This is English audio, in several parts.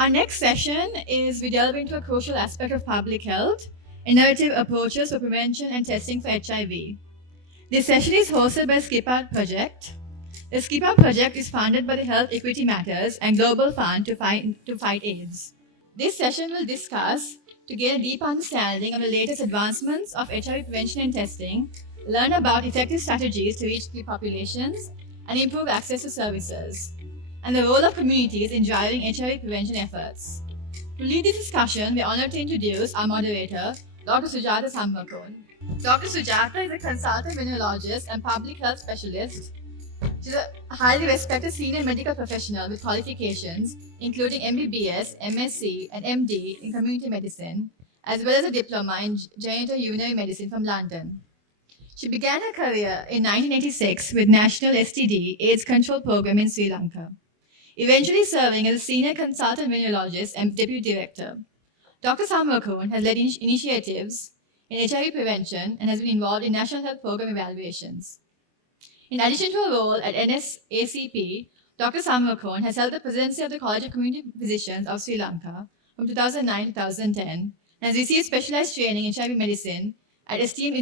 Our next session is we delve into a crucial aspect of public health, innovative approaches for prevention and testing for HIV. This session is hosted by SkipOut Project. The SkipOut Project is funded by the Health Equity Matters and Global Fund to fight AIDS. This session will discuss to gain a deep understanding of the latest advancements of HIV prevention and testing, learn about effective strategies to reach key populations, and improve access to services, and the role of communities in driving HIV prevention efforts. To lead this discussion, we are honored to introduce our moderator, Dr. Sujata Sammakon. Dr. Sujata is a consultant immunologist and public health specialist. She's a highly respected senior medical professional with qualifications including MBBS, MSc, and MD in community medicine, as well as a diploma in genitourinary medicine from London. She began her career in 1986 with National STD AIDS Control Program in Sri Lanka, eventually serving as a senior consultant immunologist and deputy director. Dr. Samarkun has led initiatives in HIV prevention and has been involved in national health program evaluations. In addition to her role at NSACP, Dr. Samarkon has held the presidency of the College of Community Physicians of Sri Lanka from 2009 to 2010 and has received specialized training in HIV medicine at esteemed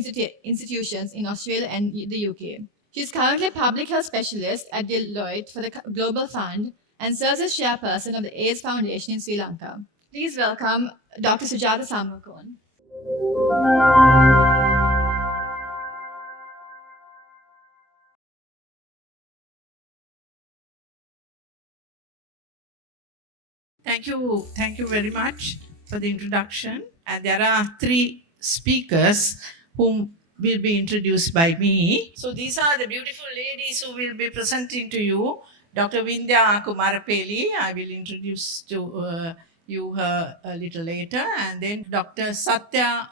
institutions in Australia and the UK. She is currently a public health specialist at Deloitte for the Global Fund and serves as chairperson of the AIDS Foundation in Sri Lanka. Please welcome Dr. Sujata Samarkon. Thank you very much for the introduction. And there are three speakers whom will be introduced by me. So these are the beautiful ladies who will be presenting to you. Dr. Vindhya Kumarapeli, I will introduce to you her a little later. And then Dr. Satya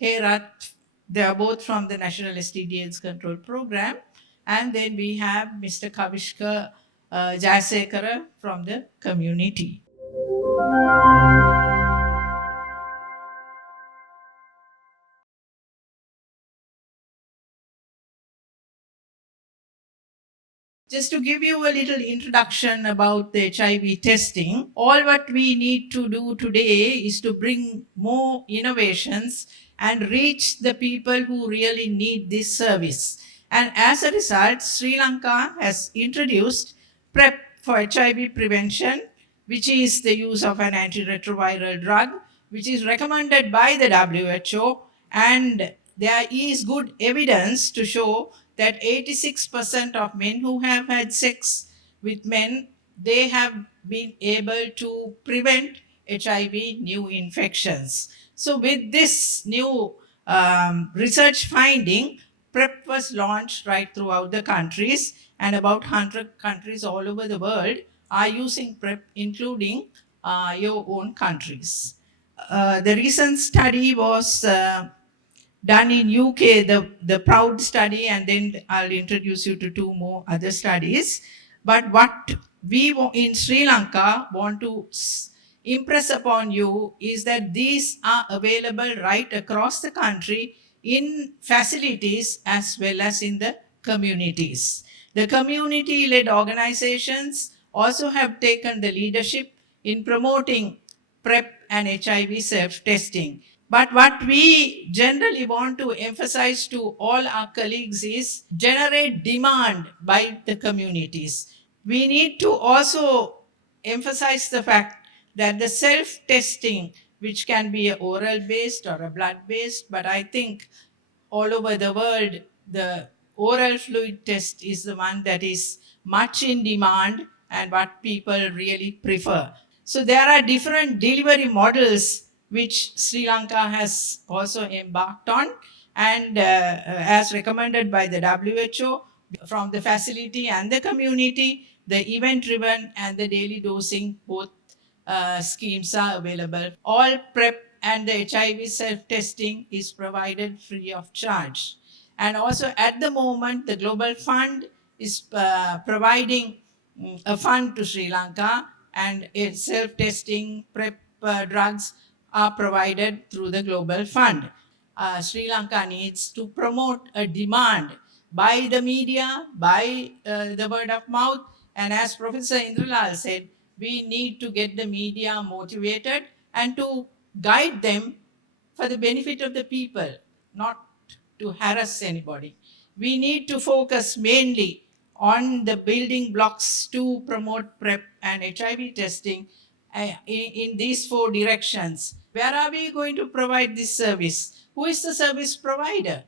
Herat, they are both from the National STD/AIDS Control Program. And then we have Mr. Kavishka Jayasekara from the community. Just to give you a little introduction about the HIV testing, all what we need to do today is to bring more innovations and reach the people who really need this service. And as a result, Sri Lanka has introduced PrEP for HIV prevention, which is the use of an antiretroviral drug, which is recommended by the WHO, and there is good evidence to show that 86% of men who have had sex with men, they have been able to prevent HIV new infections. So with this new research finding, PrEP was launched right throughout the countries, and about 100 countries all over the world are using PrEP, including your own countries. The recent study was done in UK, the PROUD study, and then I'll introduce you to two more other studies. But what we in Sri Lanka want to impress upon you is that these are available right across the country in facilities as well as in the communities. The community-led organizations also have taken the leadership in promoting PrEP and HIV self-testing. But what we generally want to emphasize to all our colleagues is generate demand by the communities. We need to also emphasize the fact that the self-testing, which can be a oral based or a blood based, but I think all over the world, the oral fluid test is the one that is much in demand and what people really prefer. So there are different delivery models which Sri Lanka has also embarked on, and as recommended by the WHO, from the facility and the community, the event-driven and the daily dosing, both schemes are available. All PrEP and the HIV self-testing is provided free of charge. And also at the moment, the Global Fund is providing a fund to Sri Lanka, and its self-testing PrEP drugs are provided through the Global Fund. Sri Lanka needs to promote a demand by the media, by the word of mouth, and as Professor Indralal said, We need to get the media motivated and to guide them for the benefit of the people, not to harass anybody. We need to focus mainly on the building blocks to promote PrEP and HIV testing in these four directions. Where are we going to provide this service? Who is the service provider?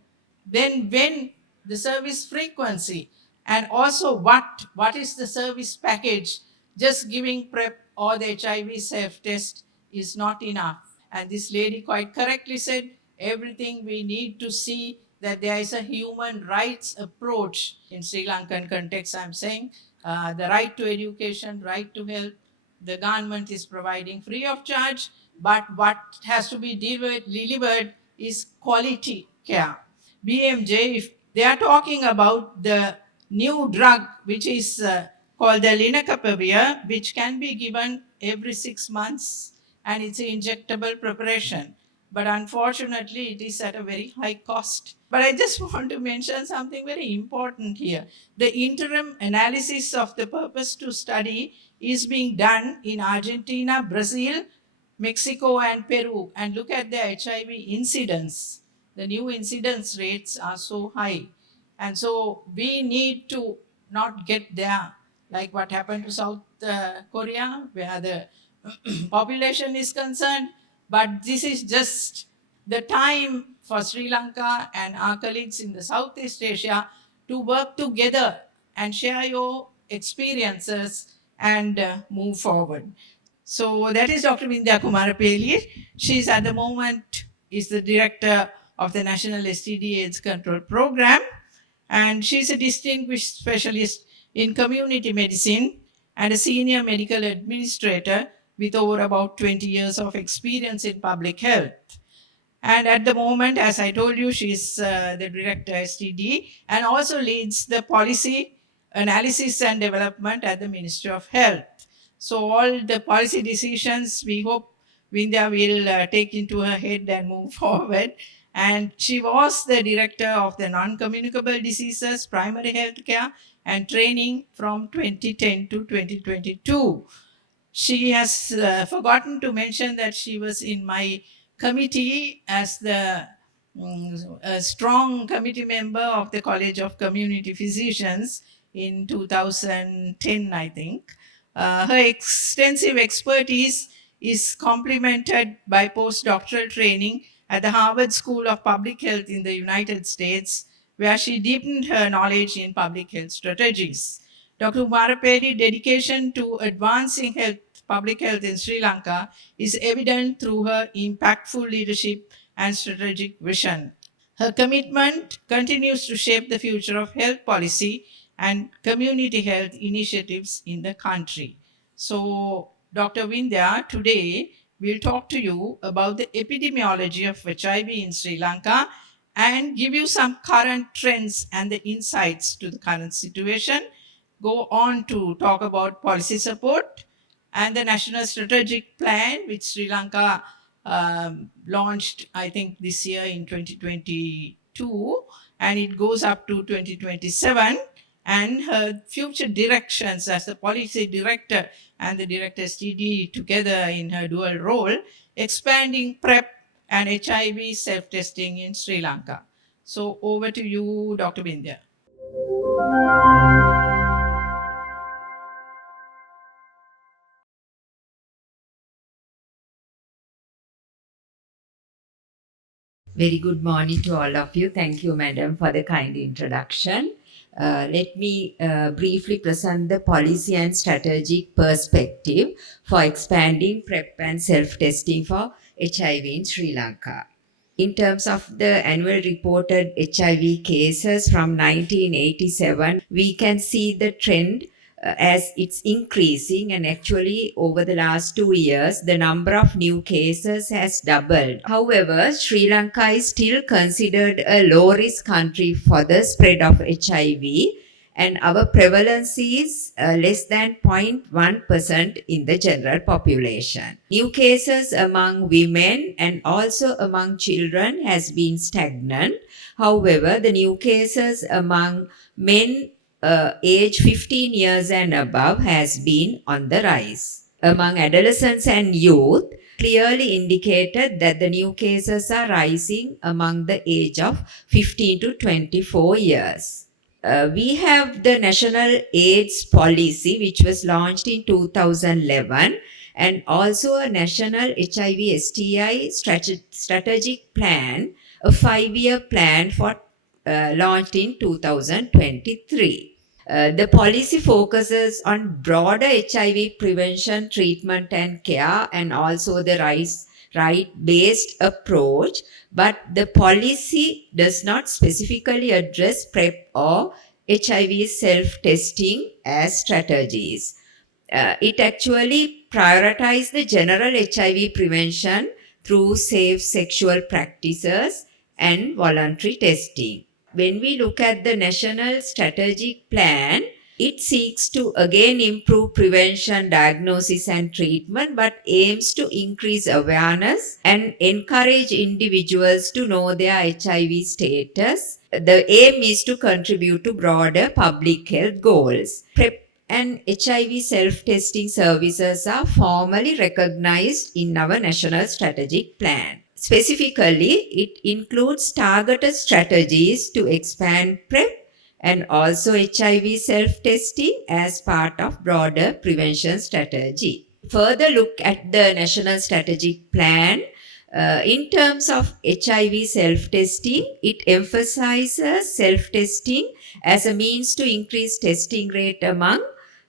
Then when the service frequency, and also what is the service package? Just giving PrEP or the HIV self test is not enough. And this lady quite correctly said, everything we need to see that there is a human rights approach in Sri Lankan context. I'm saying the right to education, right to health, the government is providing free of charge, but what has to be delivered is quality care. BMJ, if they are talking about the new drug which is called the lenacapavir, which can be given every 6 months, and it's an injectable preparation. But unfortunately, it is at a very high cost. But I just want to mention something very important here. The interim analysis of the purpose to study is being done in Argentina, Brazil, Mexico, and Peru. And look at the HIV incidence. The new incidence rates are so high. And so we need to not get there like what happened to South Korea, where the population is concerned. But this is just the time for Sri Lanka and our colleagues in the Southeast Asia to work together and share your experiences and move forward. So that is Dr. Vindhya Kumarapeli. She is at the moment is the director of the National STD AIDS Control Program, and she is a distinguished specialist in community medicine and a senior medical administrator with over about 20 years of experience in public health. And at the moment, as I told you, she's the director STD and also leads the policy analysis and development at the Ministry of Health. So all the policy decisions, we hope Vindhya will take into her head and move forward. And she was the director of the non-communicable diseases, primary health care and training from 2010 to 2022. She has forgotten to mention that she was in my committee as the a strong committee member of the College of Community Physicians in 2010, I think. Her extensive expertise is complemented by postdoctoral training at the Harvard School of Public Health in the United States, where she deepened her knowledge in public health strategies. Dr. Kumarapeli's dedication to advancing public health in Sri Lanka is evident through her impactful leadership and strategic vision. Her commitment continues to shape the future of health policy and community health initiatives in the country. So, Dr. Vindhya today will talk to you about the epidemiology of HIV in Sri Lanka and give you some current trends and the insights to the current situation. Go on to talk about policy support and the national strategic plan, which Sri Lanka launched, I think, this year in 2022, and it goes up to 2027. And her future directions as the policy director and the director STD together in her dual role, expanding PrEP and HIV self-testing in Sri Lanka. So over to you, Dr. Vindhya. Very good morning to all of you. Thank you, Madam, for the kind introduction. Let me briefly present the policy and strategic perspective for expanding PrEP and self-testing for HIV in Sri Lanka. In terms of the annual reported HIV cases from 1987, we can see the trend as it's increasing, and actually over the last 2 years the number of new cases has doubled. However, Sri Lanka is still considered a low risk country for the spread of HIV, and our prevalence is less than 0.1% in the general population. New cases among women and also among children has been stagnant. However, the new cases among men age 15 years and above has been on the rise. among adolescents and youth clearly indicated that the new cases are rising among the age of 15 to 24 years. We have the National AIDS Policy, which was launched in 2011, and also a National HIV STI Strategic Plan, a 5-year plan for launched in 2023. The policy focuses on broader HIV prevention, treatment, and care, and also the right-based approach. But the policy does not specifically address PrEP or HIV self-testing as strategies. It actually prioritizes the general HIV prevention through safe sexual practices and voluntary testing. When we look at the National Strategic Plan, it seeks to again improve prevention, diagnosis, and treatment, but aims to increase awareness and encourage individuals to know their HIV status. The aim is to contribute to broader public health goals. PrEP and HIV self-testing services are formally recognized in our National Strategic Plan. Specifically, it includes targeted strategies to expand PrEP and also HIV self-testing as part of broader prevention strategy. Further look at the National Strategic Plan. In terms of HIV self-testing, it emphasizes self-testing as a means to increase testing rate among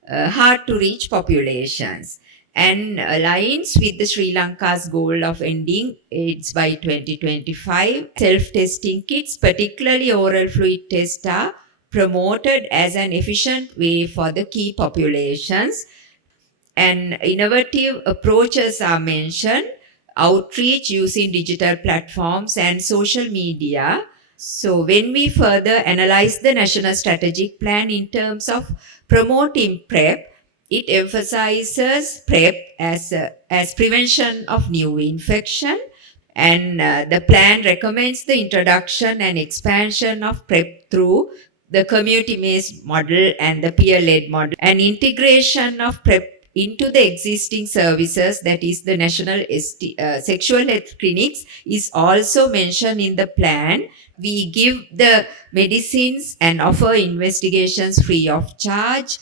hard-to-reach populations, and aligns with the Sri Lanka's goal of ending AIDS by 2025. Self-testing kits, particularly oral fluid tests, are promoted as an efficient way for the key populations, and innovative approaches are mentioned: outreach using digital platforms and social media. So when we further analyze the National Strategic Plan in terms of promoting PrEP, it emphasizes PrEP as prevention of new infection, and the plan recommends the introduction and expansion of PrEP through the community-based model and the peer-led model, and integration of PrEP into the existing services, that is the National Sexual Health Clinics, is also mentioned in the plan. We give the medicines and offer investigations free of charge.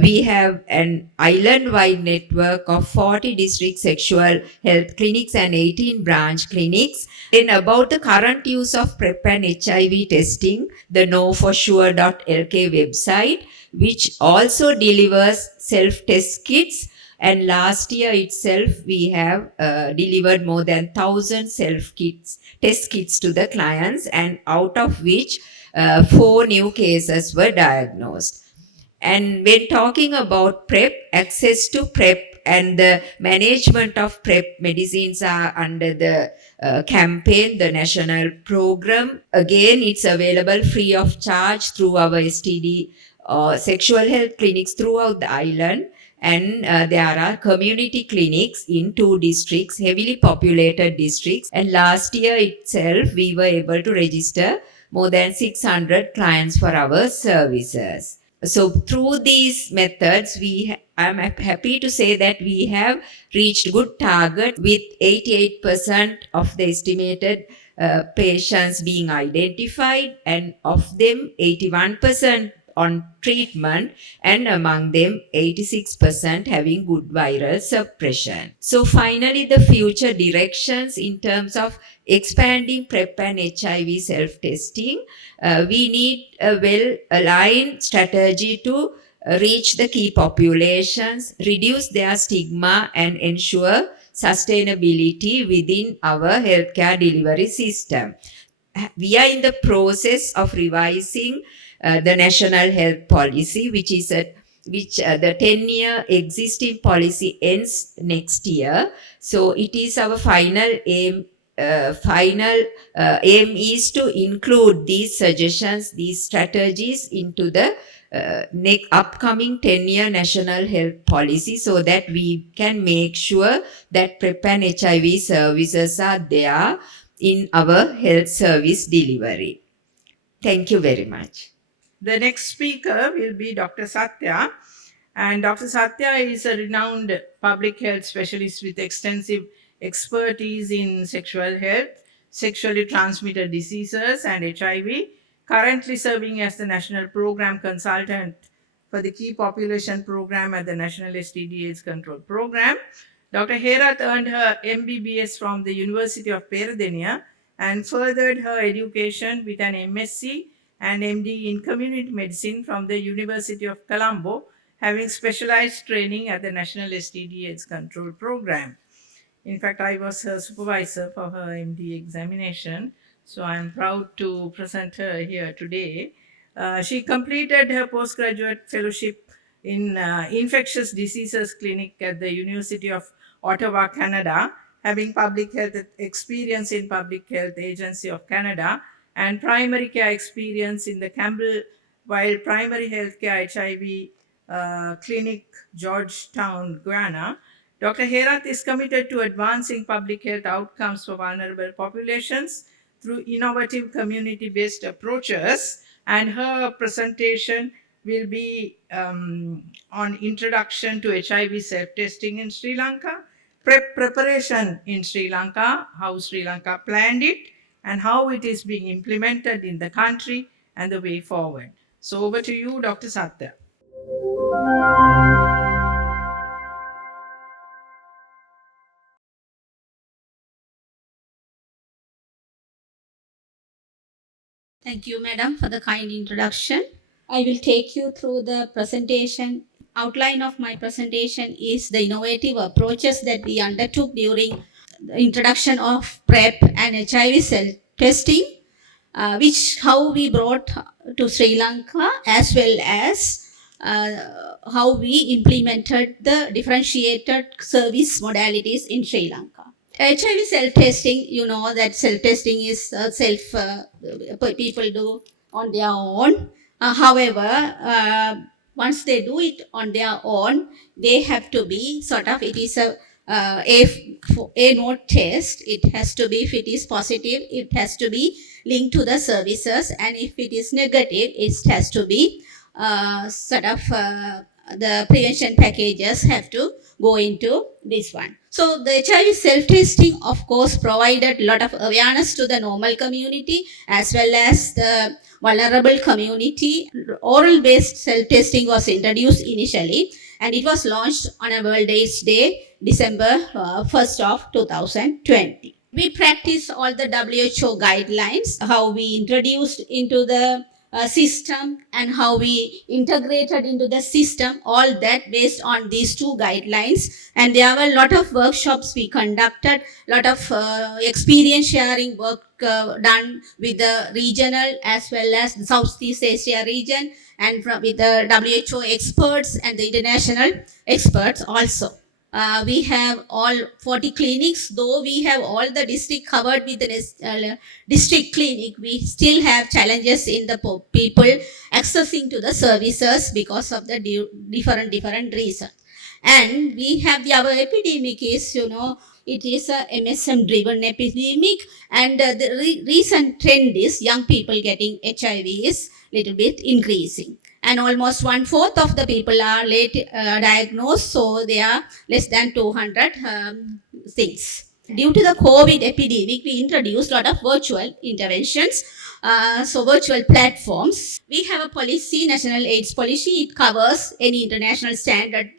We have an island-wide network of 40 district sexual health clinics and 18 branch clinics. Then about the current use of PrEP and HIV testing, the knowforsure.lk website, which also delivers self-test kits. And last year itself, we have delivered more than 1,000 test kits to the clients, and out of which 4 new cases were diagnosed. And when talking about PrEP, access to PrEP and the management of PrEP medicines are under the campaign, the national program. Again, it's available free of charge through our STD sexual health clinics throughout the island. And there are community clinics in 2 districts, heavily populated districts. And last year itself, we were able to register more than 600 clients for our services. So through these methods, I'm happy to say that we have reached good target with 88% of the estimated patients being identified, and of them 81% on treatment, and among them 86% having good viral suppression. So finally, the future directions in terms of expanding PrEP and HIV self-testing, we need a well-aligned strategy to reach the key populations, reduce their stigma, and ensure sustainability within our healthcare delivery system. We are in the process of revising the National Health Policy, which the 10-year existing policy ends next year. So it is our final aim. Aim is to include these suggestions, these strategies into the upcoming 10-year National Health Policy, so that we can make sure that PrEP and HIV services are there in our health service delivery. Thank you very much. The next speaker will be Dr. Satya, And Dr. Satya is a renowned public health specialist with extensive expertise in sexual health, sexually transmitted diseases, and HIV, currently serving as the National Program Consultant for the Key Population Program at the National STD AIDS Control Program. Dr. Herath earned her MBBS from the University of Peradeniya and furthered her education with an MSc and MD in Community Medicine from the University of Colombo, having specialized training at the National STD AIDS Control Program. In fact, I was her supervisor for her MD examination, so I'm proud to present her here today. She completed her postgraduate fellowship in infectious diseases clinic at the University of Ottawa, Canada, having public health experience in Public Health Agency of Canada and primary care experience in the Campbell Wild Primary Healthcare HIV Clinic, Georgetown, Guyana. Dr. Herath is committed to advancing public health outcomes for vulnerable populations through innovative community-based approaches, and her presentation will be on introduction to HIV self-testing in Sri Lanka, preparation in Sri Lanka, how Sri Lanka planned it, and how it is being implemented in the country and the way forward. So over to you, Dr. Satya. Thank you, Madam, for the kind introduction. I will take you through the presentation. Outline of my presentation is the innovative approaches that we undertook during the introduction of PrEP and HIV self-testing, which how we brought to Sri Lanka, as well as how we implemented the differentiated service modalities in Sri Lanka. HIV self-testing, you know that self-testing is people do on their own. However, once they do it on their own, they have to be it is a node test. It has to be, if it is positive, it has to be linked to the services, and if it is negative, it has to be the prevention packages have to go into this one. So the HIV self-testing, of course, provided a lot of awareness to the normal community as well as the vulnerable community. Oral-based self-testing was introduced initially, and it was launched on a World AIDS Day, December 1st of 2020. We practiced all the WHO guidelines, how we introduced into the system and how we integrated into the system, all that based on these two guidelines. And there were a lot of workshops we conducted, lot of experience sharing work done with the regional as well as the Southeast Asia region, and with the WHO experts and the international experts also. We have all 40 clinics. Though we have all the district covered with the district clinic, we still have challenges in the people accessing to the services because of the different reasons. And we have our epidemic is, it is a MSM driven epidemic, and the recent trend is young people getting HIV is little bit increasing. And almost 1/4 of the people are late diagnosed, so they are less than 200 things. Due to the COVID epidemic, we introduced a lot of virtual interventions, so virtual platforms. We have a policy, National AIDS Policy. It covers any international standard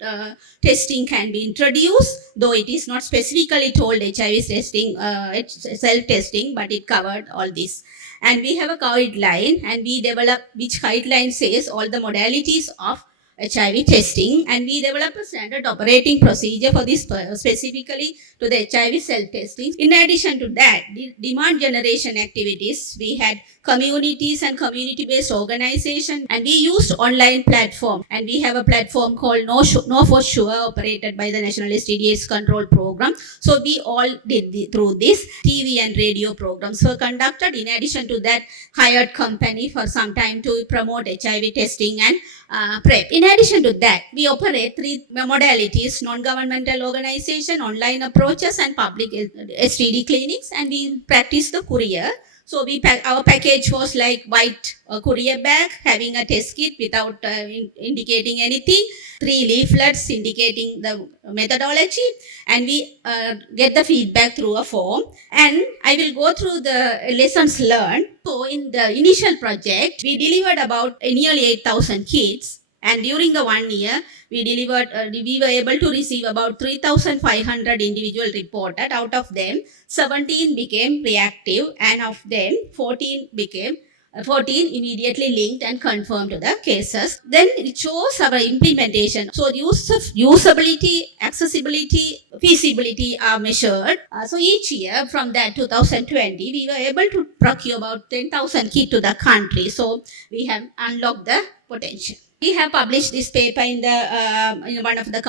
testing can be introduced, though it is not specifically told HIV testing, self-testing, but it covered all this. And we have a guideline, and we develop which guideline says all the modalities of HIV testing, and we develop a standard operating procedure for this specifically to the HIV self-testing. In addition to that, demand generation activities, we had communities and community-based organization, and we used online platform, and we have a platform called Know For Sure operated by the National STD AIDS Control Program. So we all did through this. TV and radio programs were conducted. In addition to that, hired company for some time to promote HIV testing and PrEP. In addition to that, we operate 3 modalities: non-governmental organization, online approaches, and public STD clinics, and we practice the courier. So our package was like white courier bag having a test kit without indicating anything, 3 leaflets indicating the methodology, and we get the feedback through a form. And I will go through the lessons learned. So in the initial project, we delivered about nearly 8,000 kits, and during the 1 year, we were able to receive about 3,500 individual reported. Out of them, 17 became reactive, and of them, 14 immediately linked and confirmed to the cases. Then it shows our implementation. So usability, accessibility, feasibility are measured. So each year from that 2020, we were able to procure about 10,000 kits to the country. So we have unlocked the potential. We have published this paper in one of the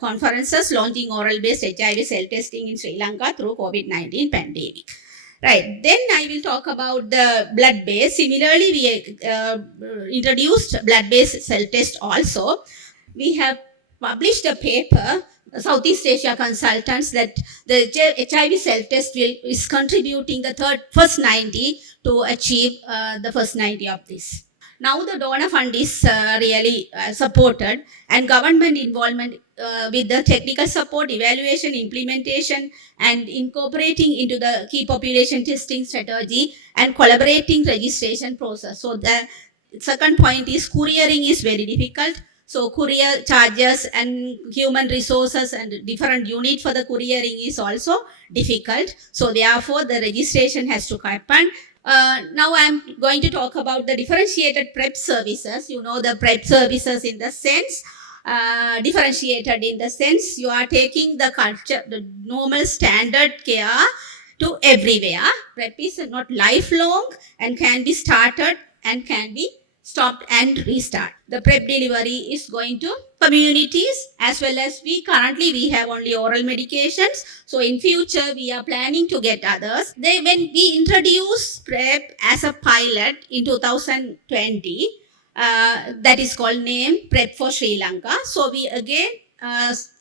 conferences launching oral-based HIV self-testing in Sri Lanka through COVID-19 pandemic. Right, then I will talk about the blood-based. Similarly, we introduced blood-based self-test also. We have published a paper, Southeast Asia Consultants, that the HIV self-test is contributing the first 90 to achieve the first 90 of this. Now the donor fund is really supported, and government involvement with the technical support, evaluation, implementation, and incorporating into the key population testing strategy and collaborating registration process. So the second point is couriering is very difficult. So courier charges and human resources and different unit for the couriering is also difficult. So therefore the registration has to happen. Now I'm going to talk about the differentiated PrEP services. You know the PrEP services in the sense, differentiated in the sense you are taking the normal standard care to everywhere. PrEP is not lifelong and can be started and can be stopped and restart. The PrEP delivery is going to communities as well as we have only oral medications. So in future we are planning to get others. When we introduced PrEP as a pilot in 2020, that is called name PrEP for Sri Lanka. So we again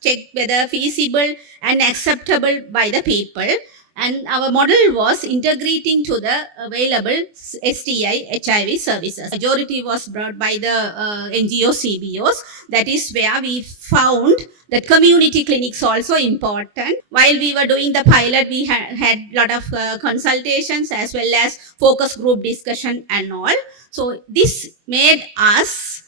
check whether feasible and acceptable by the people. And our model was integrating to the available STI HIV services. Majority was brought by the NGO CBOs. That is where we found that community clinics also important. While we were doing the pilot, we had a lot of consultations as well as focus group discussion and all. So this made us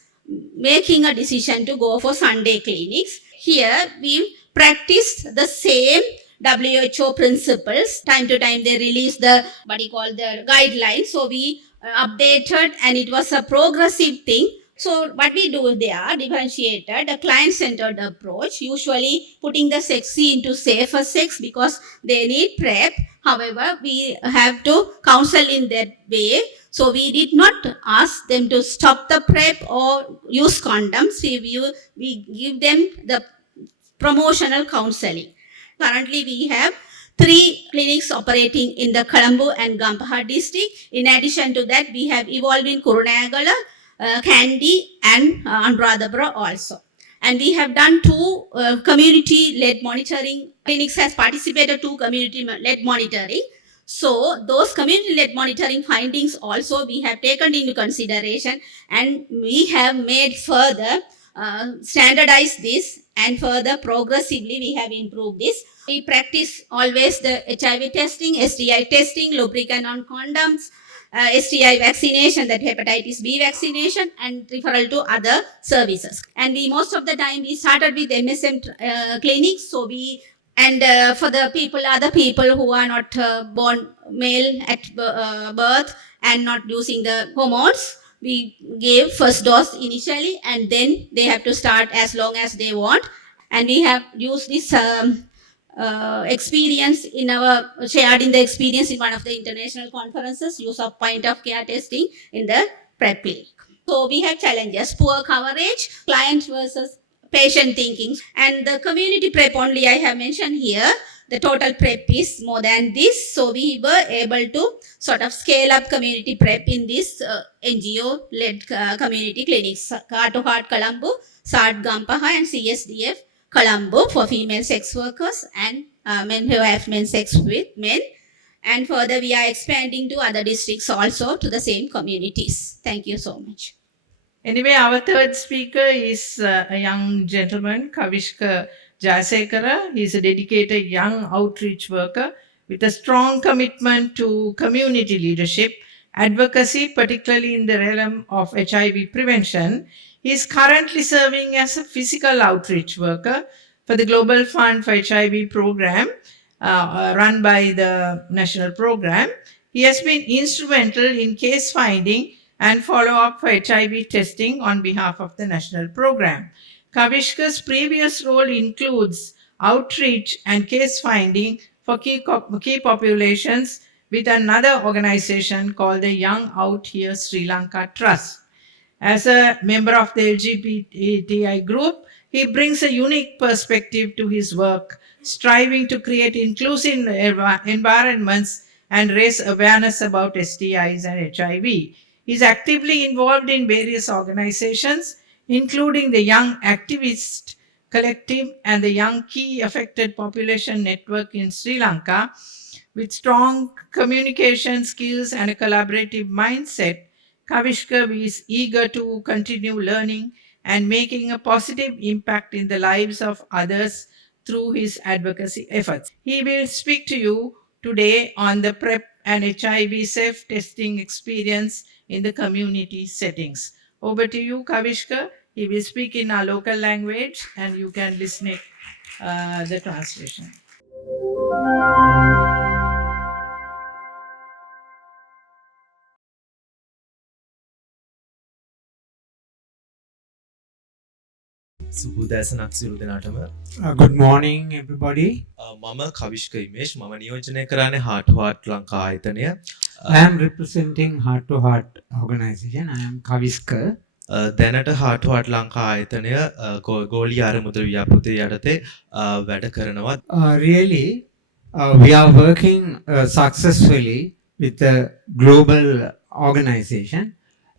making a decision to go for Sunday clinics. Here we practiced the same WHO principles. Time to time they release the guidelines. So we updated, and it was a progressive thing. So what we do there, differentiated, a client-centered approach, usually putting the sexy into safer sex because they need PrEP. However, we have to counsel in that way. So we did not ask them to stop the PrEP or use condoms. We give them the promotional counseling. Currently, we have 3 clinics operating in the Colombo and Gampaha district. In addition to that, we have evolved in Kurunegala, Kandy, and Anuradhapura also. And we have done 2 community-led monitoring. Clinics has participated 2 community-led monitoring. So those community-led monitoring findings also we have taken into consideration, and we have made further standardize this, and further progressively we have improved this. We practice always the HIV testing, STI testing, lubricant on condoms, STI vaccination, that hepatitis B vaccination, and referral to other services. And most of the time we started with MSM clinics. So for the other people who are not born male at birth and not using the hormones, we gave first dose initially, and then they have to start as long as they want. And we have used this experience shared in the experience in one of the international conferences, use of point of care testing in the PrEP clinic. So we have challenges: poor coverage, client versus patient thinking, and the community PrEP only I have mentioned here. The total PrEP is more than this. So we were able to sort of scale up community PrEP in this NGO-led community clinics. Heart to Heart Colombo, SART Gampaha, and CSDF Colombo for female sex workers and men who have men sex with men. And further, we are expanding to other districts also to the same communities. Thank you so much. Anyway, our third speaker is a young gentleman, Kavishka Jayasekara. He is a dedicated young outreach worker with a strong commitment to community leadership, advocacy, particularly in the realm of HIV prevention. He is currently serving as a physical outreach worker for the Global Fund for HIV program run by the national program. He has been instrumental in case finding and follow-up for HIV testing on behalf of the national program. Kavishka's previous role includes outreach and case finding for key populations with another organization called the Young Out Here Sri Lanka Trust. As a member of the LGBTI group, he brings a unique perspective to his work, striving to create inclusive environments and raise awareness about STIs and HIV. He is actively involved in various organizations, including the Young Activist Collective and the Young Key Affected Population Network in Sri Lanka. With strong communication skills and a collaborative mindset, Kavishka is eager to continue learning and making a positive impact in the lives of others through his advocacy efforts. He will speak to you today on the PrEP and HIV self-testing experience in the community settings. Over to you, Kavishka. He will speak in our local language and you can listen it, the translation. සුබදෑසනක් සියලු දෙනාටම Good morning, everybody. මම කවිශ්ක ඉමේෂ් මම නියෝජනය කරන්නේ Heart to Heart Lanka ආයතනය. I am representing Heart to Heart organization. I am Kaviska. දැනට Heart to Heart Lanka ආයතනය ගෝලී ආරමුදල් ව්‍යාපෘතිය යටතේ වැඩ කරනවා. Really, we are working successfully with the global organization.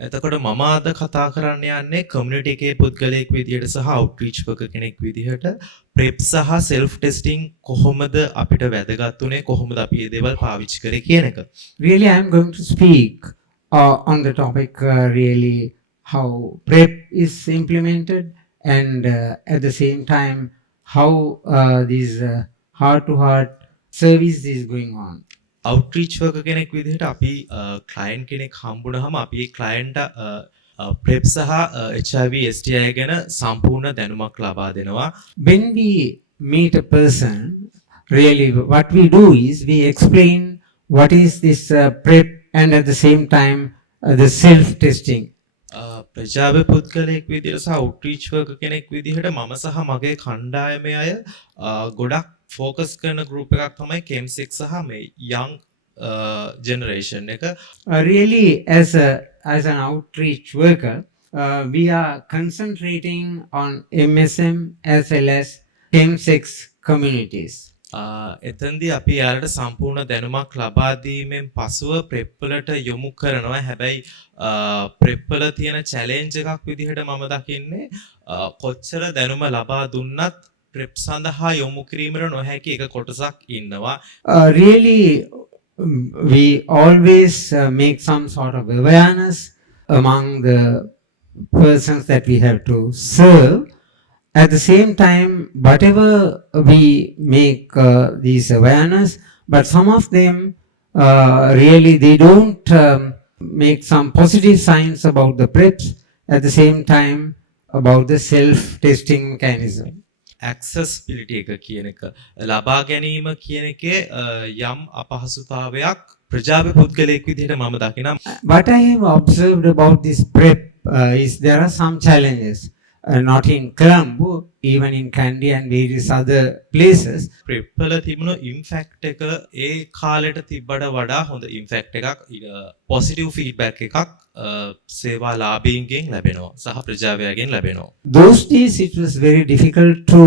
එතකොට මම අද කතා කරන්න යන්නේ කමියුනිටි එකේ පුද්ගලයෙක් විදිහට සහ අවුට්‍රීච් වර්කර් කෙනෙක් විදිහට ප්‍රෙප් සහ self testing කොහොමද අපිට වැදගත් උනේ කොහොමද අපි මේ දේවල් පාවිච්චි කරේ කියන එක. Really, I am going to speak on the topic really how PrEP is implemented and at the same time how this heart to heart service is going on. Outreach worker කෙනෙක් විදිහට අපි ක්ලයන්ට් කෙනෙක් හම්බුනහම අපි ඒ client PrEP සහ HIV STI ගැන සම්පූර්ණ දැනුමක් ලබා දෙනවා. When we meet a person, really what we do is we explain what is this PrEP and at the same time the self-testing. ප්‍රජාවේ පුද්ගලයෙක් විදිහට සහ අවුට්‍රීච් වර්කර් කෙනෙක් විදිහට මම සහ මගේ කණ්ඩායමේ අය ගොඩක් ෆෝකස් කරන ගෲප් එකක් තමයි KEM6 සහ මේ young generation එක. Really, as an outreach worker, we are concentrating on MSM as well as KEM6 communities. එතෙන්දී අපි යාලට සම්පූර්ණ දැනුමක් ලබා දීමෙන් පසුව PrEP වලට යොමු කරනවා. හැබැයි PrEP වල තියෙන challenge එකක් විදිහට මම දකින්නේ කොච්චර දැනුම ලබා දුන්නත් PrEP සඳහා යොමු කිරීමට නොහැකි එක කොටසක් ඉන්නවා. Really, we always make some sort of awareness among the persons that we have to serve. At the same time, whatever we make these awareness, but some of them really they don't make some positive signs about the PrEPs. At the same time, about the self-testing mechanism. accessibility එක කියන එක ලබා ගැනීම කියන එකේ යම් අපහසුතාවයක් ප්‍රජාවේ පුද්ගලයෙක් විදිහට මම දකිනවා. What I have observed about this PrEP is there are some challenges. Not in Colombo, even in Kandy and various other places. PrEP වල තිබුණු ඉම්පැක්ට් එක ඒ කාලෙට තිබ්බට වඩා හොඳ ඉම්පැක්ට් එකක් පොසිටිව් ෆීඩ්බැක් එකක් සේවා ලාභීන්ගෙන් ලැබෙනවා සහ ප්‍රජාවයගෙන් ලැබෙනවා. Those days it was very difficult to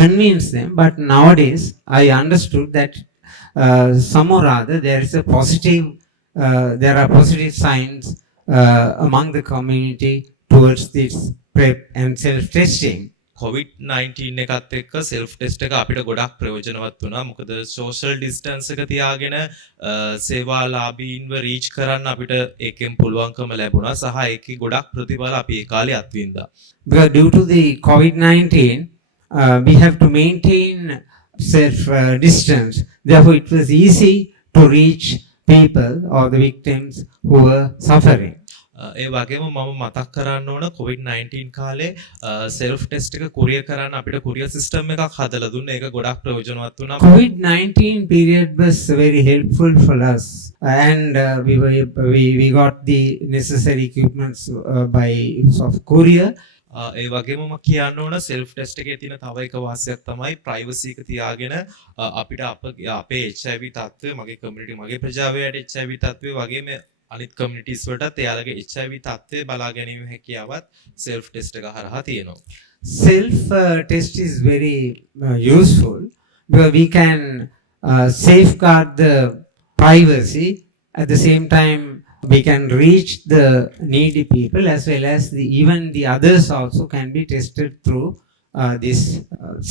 convince them, but nowadays I understood that some or other there is a positive, there are positive signs among the community towards this PrEP and self-testing. COVID-19 එකත් එක්ක self test එක අපිට ගොඩක් ප්‍රයෝජනවත් වුණා. මොකද social distance එක තියාගෙන සේවාලාභීන්ව reach කරන්න අපිට ඒකෙන් පුළුවන්කම ලැබුණා. සහ ඒකේ ගොඩක් ප්‍රතිඵල අපි ඒ කාලේ අත්විඳා. Because due to the COVID-19, we have to maintain self distance. Therefore, it was easy to reach people or the victims who were suffering. ඒ වගේම මම මතක් කරන්න ඕන COVID-19 කාලේ self test එක courier කරන්න අපිට courier system එකක් හදලා දුන්නා. ඒක ගොඩක් ප්‍රයෝජනවත් වුණා. COVID-19 period was very helpful for us, and we got the necessary equipments by use of courier. ඒ වගේම මම කියන්න ඕන self test එකේ තියෙන තව එක වාසියක් තමයි privacy එක තියාගෙන අපිට අපේ HIV තත්ත්වය මගේ community මගේ ප්‍රජාවයට HIV තත්ත්වය වගේම අනිත් communities වලටත් එයාලගේ HIV තත්ත්වය බලා ගැනීම හැකියාවත් self test එක හරහා තියෙනවා. Self test is very useful because we can safeguard the privacy. At the same time, we can reach the needy people as well as even the others also can be tested through this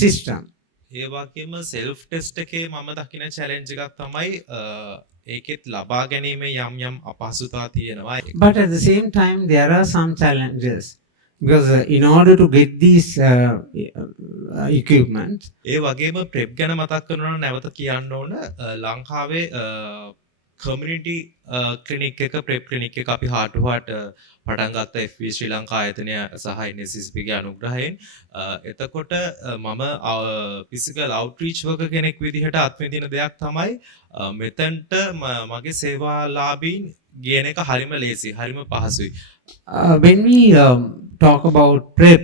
system. ඒ වගේම self test එකේ මම දකින challenge එකක් තමයි ඒකෙත් ලබා ගැනීමේ යම් අපහසුතා තියෙනවා. But at the same time, there are some challenges because in order to get these equipment, ඒ වගේම PrEP ගැන මතක් කරනවා නැවත කියන්න ඕන ලංකාවේ community clinic එක PrEP clinic එක අපි heart to heart පටන් ගත්ත FV ශ්‍රී ලංකා ආයතනය සහ NSSP ගේ අනුග්‍රහයෙන්. එතකොට මම physical outreach worker කෙනෙක් විදිහට අත්විඳින දෙයක් තමයි මෙතනට මගේ සේවාලාභීන් ගේන එක හරිම ලේසි හරිම පහසුයි. When we talk about PrEP,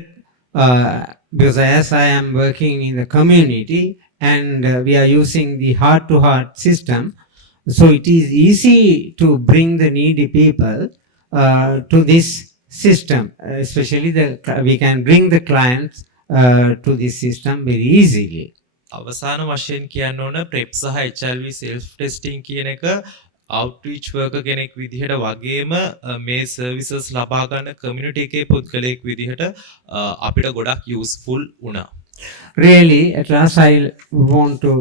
because as I am working in the community and we are using the heart-to-heart system, so it is easy to bring the needy people to this system. Especially we can bring the clients to this system very easily. අවසාන වශයෙන් කියන්න ඕන PrEP සහ HIV self testing කියන එක outreach worker කෙනෙක් විදිහට වගේම මේ services ලබා ගන්න community එකේ පුද්ගලයෙක් විදිහට අපිට ගොඩක් useful වුණා. Really, at last I want to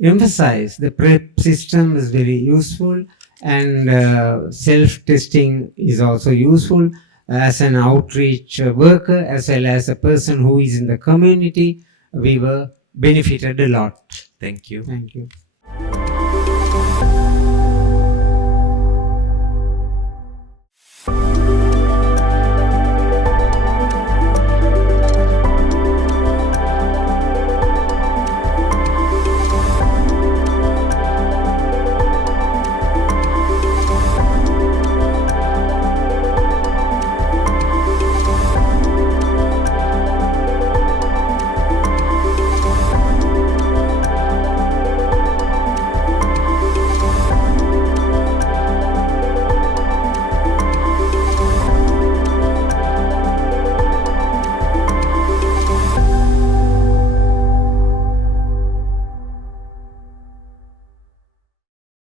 emphasize the PrEP system is very useful, and self-testing is also useful as an outreach worker as well as a person who is in the community. We were benefited a lot. Thank you. Thank you.